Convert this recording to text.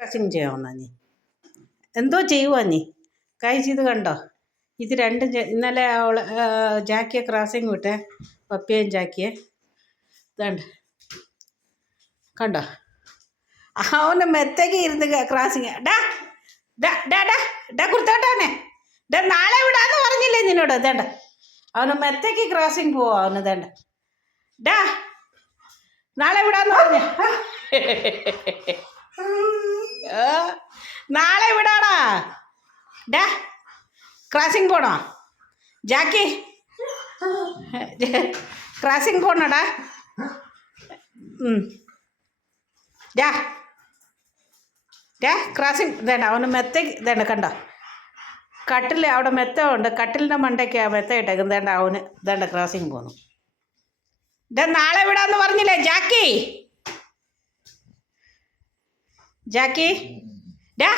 ക്രാസിങ് ചെയ്യാമെന്നാ നീ എന്തോ ചെയ്യുവാ നീ കഴിച്ചത് കണ്ടോ? ഇത് രണ്ടും ഇന്നലെ അവൾ ജാക്കിയെ ക്രാസിങ് വിട്ടേ, പപ്പിയും ജാക്കിയെ ഇതാണ്ട് കണ്ടോ? അവന് മെത്തയ്ക്ക് ഇരുന്ന് ക്രാസിങ്. ഡാ ഡാ ഡാ ഡാ ഡാ കുർത്തോട്ടാനെ, ഡാ നാളെ വിടാന്ന് പറഞ്ഞില്ലേ നിന്നോട്? ഇതേണ്ട അവന് മെത്തയ്ക്ക് ക്രാസിങ് പോവാ. അവന് ഇതേണ്ട ഡാ നാളെ വിടാന്ന് പറഞ്ഞ നാളെ വിടാടാ. ഡാ ക്രാസിങ് പോണോ ജാക്കി? ക്രാസിങ് പോണോടാ? ഡാ ഡാ ക്രാസിങ്. ഇതേണ്ട അവന് മെത്തയ്ക്ക് ഇതേണ്ട കണ്ടോ? കട്ടിൽ അവിടെ മെത്ത ഉണ്ട്, കട്ടിലിൻ്റെ മണ്ടയ്ക്ക് മെത്ത ഇട്ടേക്കും. ഇതേണ്ട അവന് ഇതേണ്ട ക്രാസിങ് പോന്നു. ഇതാ നാളെ വിടാന്ന് പറഞ്ഞില്ലേ ജാക്കി? ജാക്കി ഡാ